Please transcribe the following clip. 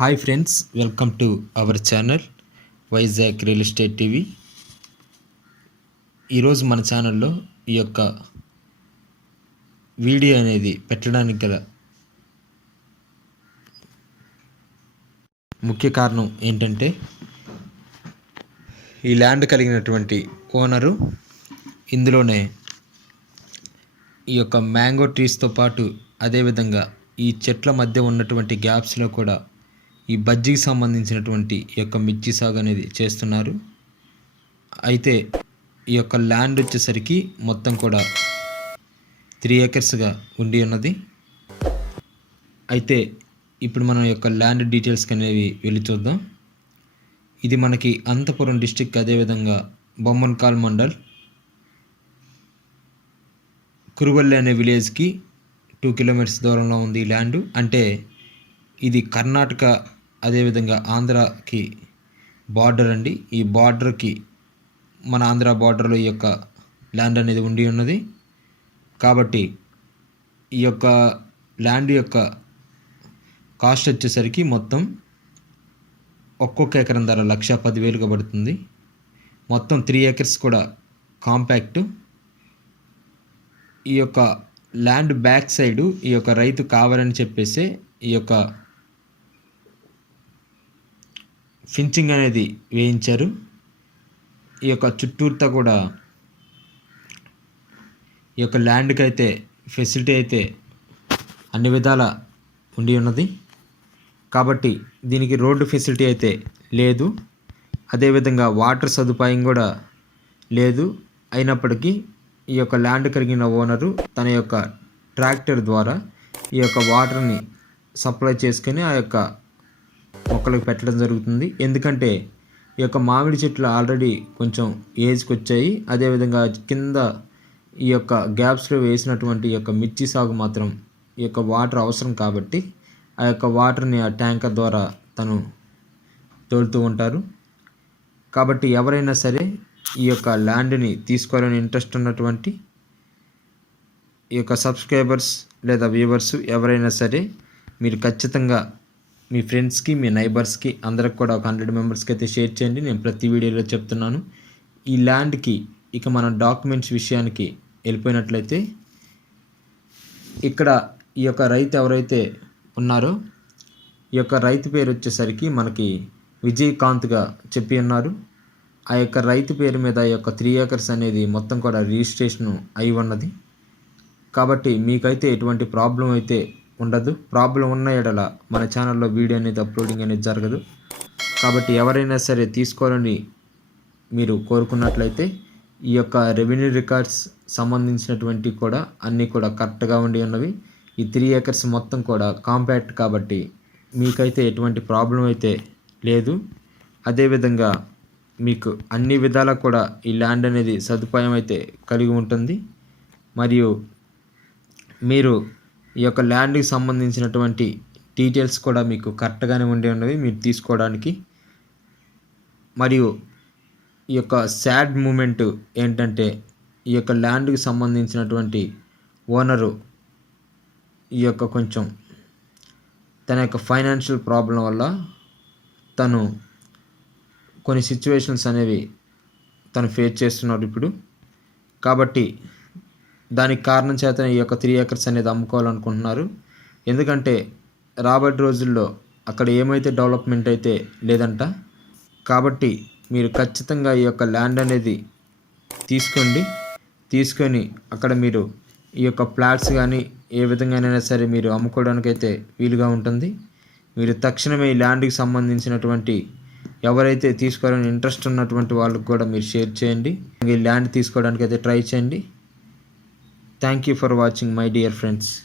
Hi friends welcome to our channel Vizag real estate TV ఈరోజు మన ఛానల్లో ఈ యొక్క వీడియో అనేది పెట్టడానికి గల ముఖ్య కారణం ఏంటంటే ఈ ల్యాండ్ కలిగినటువంటి ఓనరు ఇందులోనే ఈ యొక్క మ్యాంగో ట్రీస్తో పాటు అదేవిధంగా ఈ చెట్ల మధ్య ఉన్నటువంటి గ్యాప్స్లో కూడా ఈ బజ్జీకి సంబంధించినటువంటి ఈ యొక్క మిర్చి సాగు అనేది చేస్తున్నారు. అయితే ఈ యొక్క ల్యాండ్ వచ్చేసరికి మొత్తం కూడా త్రీ ఏకర్స్గా ఉండి ఉన్నది. అయితే ఇప్పుడు మనం యొక్క ల్యాండ్ డీటెయిల్స్ అనేవి వెళ్ళి చూద్దాం. ఇది మనకి అనంతపురం డిస్టిక్ అదేవిధంగా బొమ్మన్కాల్ మండల్. కురువల్లి అనే విలేజ్కి టూ కిలోమీటర్స్ దూరంలో ఉంది ఈ ల్యాండ్. అంటే ఇది కర్ణాటక అదేవిధంగా ఆంధ్రాకి బార్డర్ అండి. ఈ బార్డర్కి మన ఆంధ్ర బార్డర్లో ఈ యొక్క ల్యాండ్ అనేది ఉండి ఉన్నది. కాబట్టి ఈ యొక్క ల్యాండ్ యొక్క కాస్ట్ వచ్చేసరికి మొత్తం ఒక్కొక్క ఎకరం ధర లక్ష పదివేలుగా పడుతుంది. మొత్తం త్రీ ఏకర్స్ కూడా కాంపాక్ట్ ఈ యొక్క ల్యాండ్ బ్యాక్ సైడు ఈ యొక్క రైతు కావాలని చెప్పేసి ఈ యొక్క ఫించింగ్ అనేది వేయించారు. ఈ యొక్క చుట్టూర్తా కూడా ఈ యొక్క ల్యాండ్కి అయితే ఫెసిలిటీ అయితే అన్ని విధాల ఉండి ఉన్నది. కాబట్టి దీనికి రోడ్డు ఫెసిలిటీ అయితే లేదు. అదేవిధంగా వాటర్ సదుపాయం కూడా లేదు. అయినప్పటికీ ఈ యొక్క ల్యాండ్ కలిగిన ఓనరు తన యొక్క ట్రాక్టర్ ద్వారా ఈ యొక్క వాటర్ని సప్లై చేసుకొని ఆ యొక్క మొక్కలకు పెట్టడం జరుగుతుంది. ఎందుకంటే ఈ యొక్క మామిడి చెట్లు ఆల్రెడీ కొంచెం ఏజ్కి వచ్చాయి అదేవిధంగా కింద ఈ యొక్క గ్యాప్స్లో వేసినటువంటి ఈ యొక్క మిర్చి సాగు మాత్రం ఈ యొక్క వాటర్ అవసరం కాబట్టి ఆ యొక్క వాటర్ని ఆ ట్యాంకర్ ద్వారా తను తోలుతూ ఉంటారు. కాబట్టి ఎవరైనా సరే ఈ యొక్క ల్యాండ్ని తీసుకోవాలని ఇంట్రెస్ట్ ఉన్నటువంటి ఈ యొక్క సబ్స్క్రైబర్స్ లేదా వ్యూవర్స్ ఎవరైనా సరే మీరు ఖచ్చితంగా మీ ఫ్రెండ్స్కి మీ నైబర్స్కి అందరికి కూడా ఒక హండ్రెడ్ మెంబర్స్కి అయితే షేర్ చేయండి. నేను ప్రతి వీడియోలో చెప్తున్నాను. ఈ ల్యాండ్కి ఇక మనం డాక్యుమెంట్స్ విషయానికి వెళ్ళిపోయినట్లయితే ఇక్కడ ఈ యొక్క రైతు ఎవరైతే ఉన్నారో ఈ యొక్క రైతు పేరు వచ్చేసరికి మనకి విజయకాంత్గా చెప్పి ఉన్నారు. ఆ యొక్క రైతు పేరు మీద ఈ యొక్క త్రీ ఏకర్స్ అనేది మొత్తం కూడా రిజిస్ట్రేషన్ అయి ఉన్నది. కాబట్టి మీకైతే ఎటువంటి ప్రాబ్లం అయితే ఉండదు. ప్రాబ్లం ఉన్న ఎడల మన ఛానల్లో వీడియో అనేది అప్లోడింగ్ అనేది జరగదు. కాబట్టి ఎవరైనా సరే తీసుకోవాలని మీరు కోరుకున్నట్లయితే ఈ యొక్క రెవెన్యూ రికార్డ్స్ సంబంధించినటువంటి కూడా అన్నీ కూడా కరెక్ట్గా ఉండి ఉన్నవి. ఈ త్రీ ఏకర్స్ మొత్తం కూడా కాంపాక్ట్ కాబట్టి మీకైతే ఎటువంటి ప్రాబ్లం అయితే లేదు. అదేవిధంగా మీకు అన్ని విధాలా కూడా ఈ ల్యాండ్ అనేది సదుపాయం అయితే కలిగి ఉంటుంది. మరియు మీరు ఈ యొక్క ల్యాండ్కి సంబంధించినటువంటి డీటెయిల్స్ కూడా మీకు కరెక్ట్గానే ఉండే ఉన్నవి మీరు తీసుకోవడానికి. మరియు ఈ యొక్క సాడ్ మూమెంట్ ఏంటంటే ఈ యొక్క ల్యాండ్కి సంబంధించినటువంటి ఓనరు ఈ యొక్క కొంచెం తన యొక్క ఫైనాన్షియల్ ప్రాబ్లం వల్ల తను కొన్ని సిచ్యువేషన్స్ అనేవి తను ఫేస్ చేస్తున్నాడు ఇప్పుడు. కాబట్టి దానికి కారణం చేత ఈ యొక్క త్రీ ఏకర్స్ అనేది అమ్ముకోవాలనుకుంటున్నారు. ఎందుకంటే రాబోయే రోజుల్లో అక్కడ ఏమైతే డెవలప్మెంట్ అయితే లేదంట కాబట్టి మీరు ఖచ్చితంగా ఈ యొక్క ల్యాండ్ అనేది తీసుకోండి. తీసుకొని అక్కడ మీరు ఈ యొక్క ఫ్లాట్స్ కానీ ఏ విధంగానైనా సరే మీరు అమ్ముకోవడానికైతే వీలుగా ఉంటుంది. మీరు తక్షణమే ఈ ల్యాండ్కి సంబంధించినటువంటి ఎవరైతే తీసుకోవాలని ఇంట్రెస్ట్ ఉన్నటువంటి వాళ్ళకి కూడా మీరు షేర్ చేయండి. ఈ ల్యాండ్ తీసుకోవడానికి అయితే ట్రై చేయండి. Thank you for watching my dear friends.